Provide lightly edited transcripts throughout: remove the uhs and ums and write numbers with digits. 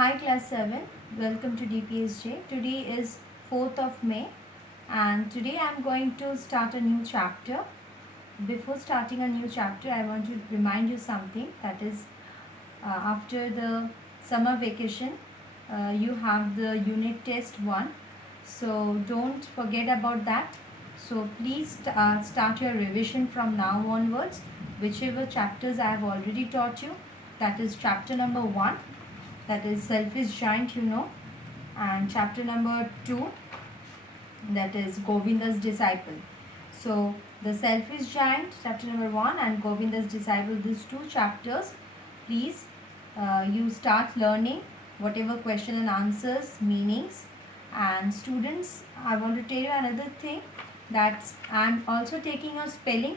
Hi class 7, welcome to DPSJ. Today is 4th of May and today I am going to start a new chapter. Before starting a new chapter, I want to remind you something, that is after the summer vacation you have the unit test 1, so don't forget about that. So please start your revision from now onwards, whichever chapters I have already taught you. That is chapter number 1, that is selfish giant, and chapter number 2, that is Govinda's disciple. So the selfish giant chapter number 1 and Govinda's disciple, these two chapters, please you start learning whatever question and answers, meanings. And students, I want to tell you another thing, that I'm also taking a spelling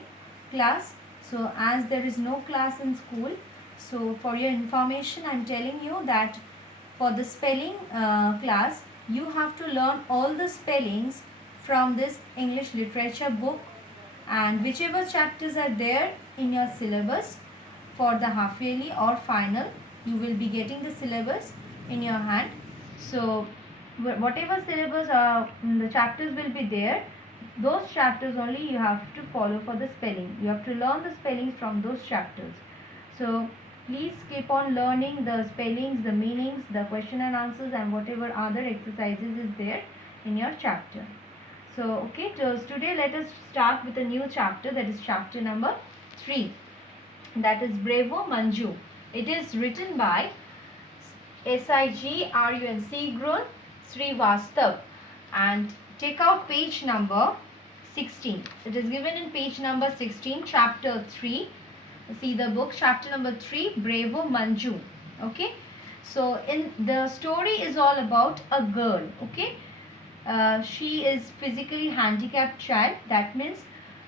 class. So as there is no class in school, so for your information I'm telling you that for the spelling class you have to learn all the spellings from this English literature book, and whichever chapters are there in your syllabus for the half yearly or final, you will be getting the syllabus in your hand. So whatever syllabus the chapters will be there, those chapters only you have to follow for the spelling. You have to learn the spellings from those chapters. So please keep on learning the spellings, the meanings, the question and answers, and whatever other exercises is there in your chapter. So okay, so today let us start with a new chapter, that is chapter number 3, that is Bravo Manju. It is written by Sigurun Srivastav, and take out page number 16. It is given in page number 16, chapter 3. See the book, chapter number 3, Bravo Manju. Okay, so in the story is all about a girl. Okay, she is physically handicapped child. That means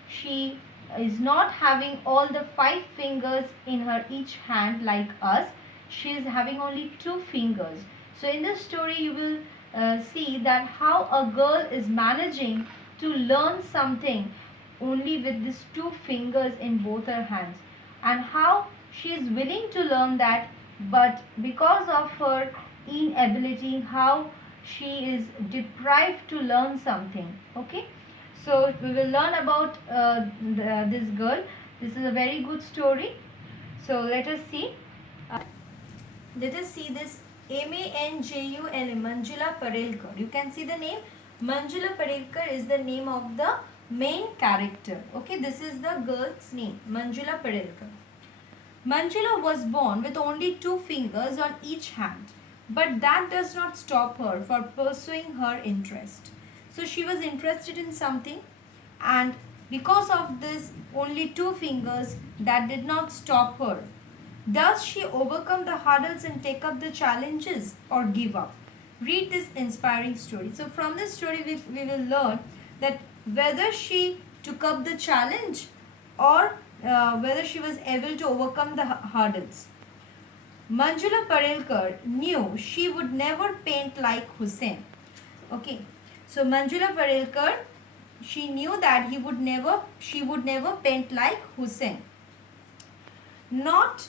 she is not having all the 5 fingers in her each hand like us. She is having only 2 fingers. So in this story you will see that how a girl is managing to learn something only with these 2 fingers in both her hands, and how she is willing to learn that, but because of her inability, how she is deprived to learn something. Okay, so we will learn about this girl. This is a very good story. So let us see. Uh, Let us see this Manjula, Manjula Parelkar. You can see the name. Manjula Parelkar is the name of the main character. Okay, this is the girl's name, Manjula Parelkar. Manjula was born with only 2 fingers on each hand, but that does not stop her for pursuing her interest. So she was interested in something, and because of this only 2 fingers, that did not stop her. Does she overcome the hurdles and take up the challenges, or give up? Read this inspiring story. So from this story we will learn that whether she took up the challenge, or whether she was able to overcome the hurdles. Manjula Parelkar knew she would never paint like Hussein. Okay, so Manjula Parelkar, she knew that she would never paint like Hussein. Not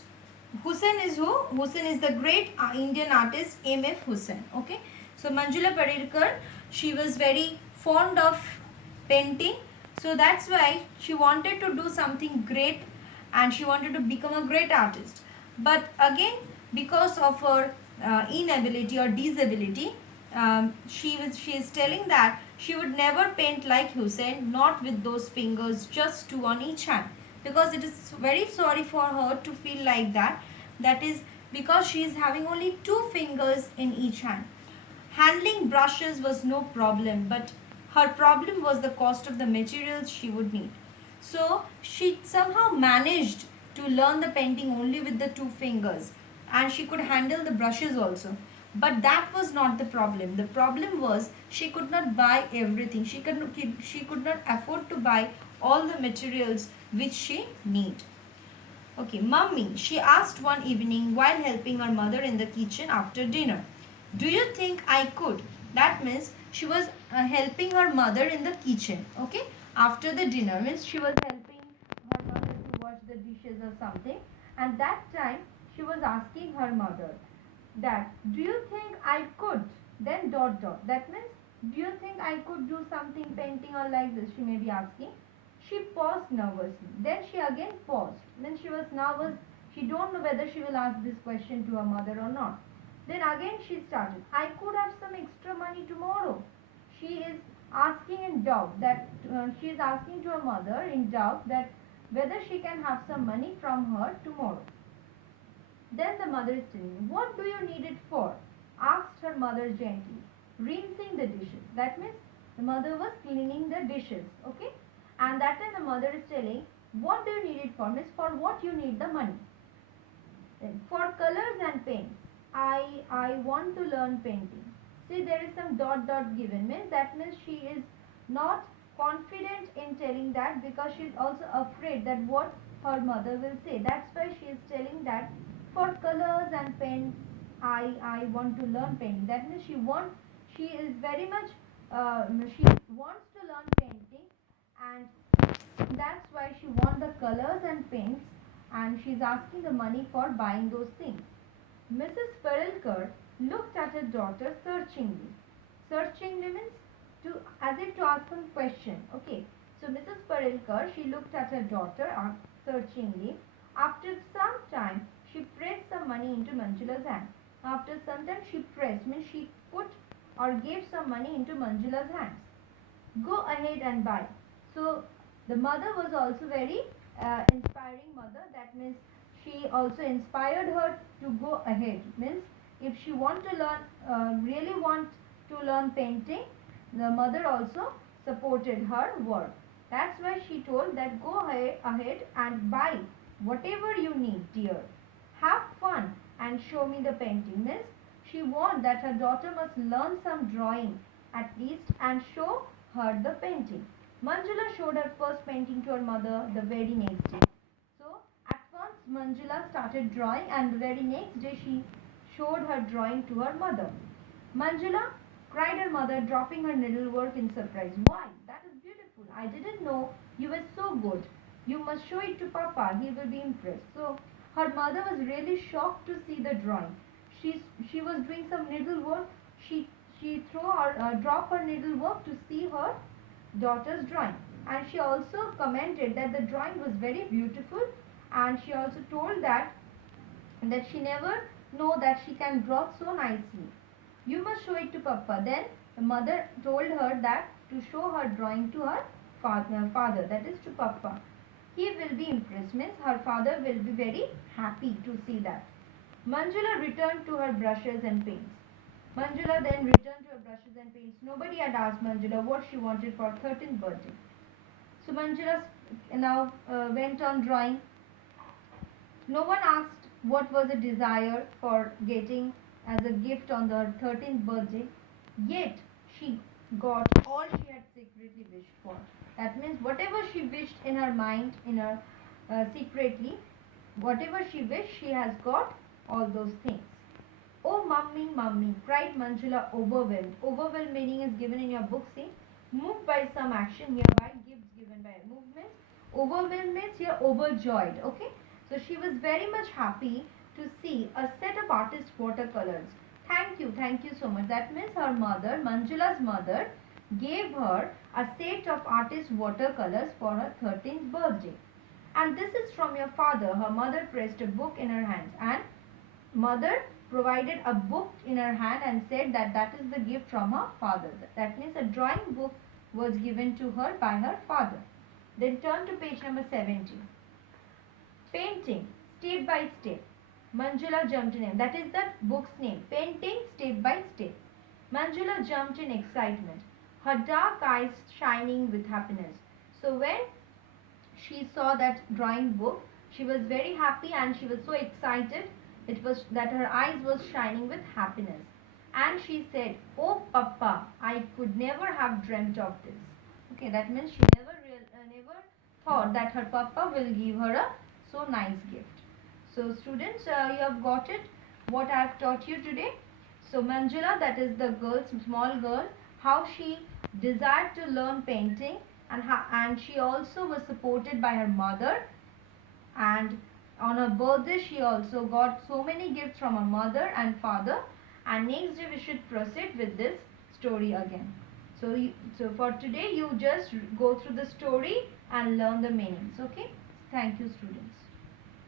Hussein is who? Hussein is the great Indian artist M.F. Hussein. Okay, so Manjula Parelkar, she was very fond of painting, so that's why she wanted to do something great and she wanted to become a great artist. But again, because of her inability or disability, she is telling that she would never paint like Hussein, not with those fingers, just 2 on each hand, because it is very sorry for her to feel like that. That is because she is having only 2 fingers in each hand. Handling brushes was no problem, but her problem was the cost of the materials she would need. So she somehow managed to learn the painting only with the 2 fingers, and she could handle the brushes also. But that was not the problem. The problem was she could not buy everything. She could not afford to buy all the materials which she need. Okay, Mummy, she asked one evening while helping her mother in the kitchen after dinner. Do you think I could? That means she was helping her mother in the kitchen. Okay, after the dinner means she was helping her mother to wash the dishes or something. And that time she was asking her mother, that do you think I could, then dot dot, that means do you think I could do something painting or like this, she may be asking. She paused nervously, then she again paused, means she was nervous, she don't know whether she will ask this question to her mother or not. Then again she started, I could have some extra money tomorrow. She is asking in doubt that she is asking to her mother in doubt that whether she can have some money from her tomorrow. Then the mother is telling me, what do you need it for? Asked her mother gently. Rinsing the dishes. That means the mother was cleaning the dishes. Okay? And that time the mother is telling, what do you need it for? Means for what you need the money. Then for colors and paints. I want to learn painting. See, there is some dot dot given. Means that means she is not confident in telling that because she is also afraid that what her mother will say. That's why she is telling that for colors and paints, I want to learn painting. That means she is very much she wants to learn painting, and that's why she wants the colors and paints, and she's asking the money for buying those things. Mrs. Parilkar looked at her daughter searchingly. Searchingly means to as if to ask some question. Okay. So Mrs. Parilkar, she looked at her daughter searchingly. After some time, she pressed some money into Manjula's hand. After some time, she pressed means she put or gave some money into Manjula's hands. Go ahead and buy. So the mother was also very inspiring mother. That means she also inspired her to go ahead. Means if she want to learn, really want to learn painting, the mother also supported her work. That's why she told that go ahead and buy whatever you need, dear. Have fun and show me the painting. Means she want that her daughter must learn some drawing at least and show her the painting. Manjula showed her first painting to her mother the very next day. So at once Manjula started drawing, and the very next day she showed her drawing to her mother. Manjula, cried her mother, dropping her needlework in surprise. Why? That is beautiful. I didn't know you were so good. You must show it to Papa. He will be impressed. So her mother was really shocked to see the drawing. She was doing some needlework. She dropped her needlework to see her daughter's drawing, and she also commented that the drawing was very beautiful, and she also told that she never know that she can draw so nicely. You must show it to Papa. Then the mother told her that to show her drawing to her father, that is to Papa. He will be impressed, means her father will be very happy to see that. Manjula returned to her brushes and paints. Manjula then returned to her brushes and paints. Nobody had asked Manjula what she wanted for her 13th birthday. So Manjula now went on drawing. No one asked what was a desire for getting as a gift on her 13th birthday. Yet she got all she had secretly wished for. That means whatever she wished in her mind, in her secretly, whatever she wished, she has got all those things. Oh, mummy, mummy, cried Manjula, overwhelmed. Overwhelmed meaning is given in your book, see? Moved by some action hereby, gifts given by movement. Overwhelmed means you're overjoyed, okay? So she was very much happy to see a set of artist watercolors. Thank you so much. That means her mother, Manjula's mother, gave her a set of artist watercolors for her 13th birthday. And this is from your father. Her mother pressed a book in her hands, and mother provided a book in her hand and said that that is the gift from her father. That means a drawing book was given to her by her father. Then turn to page number 17. Painting, step by step. Manjula jumped in. That is the book's name. Painting, step by step. Manjula jumped in excitement, her dark eyes shining with happiness. So when she saw that drawing book, she was very happy and she was so excited. It was that her eyes was shining with happiness. And she said, "Oh Papa, I could never have dreamt of this." Okay, that means she never thought that her Papa will give her a so nice gift. So students, you have got it, what I have taught you today. So Manjula, that is the girl, small girl, how she desired to learn painting, and she also was supported by her mother, and On her birthday, she also got so many gifts from her mother and father. And next day we should proceed with this story again. So for today, you just go through the story and learn the meanings. Okay. Thank you, students.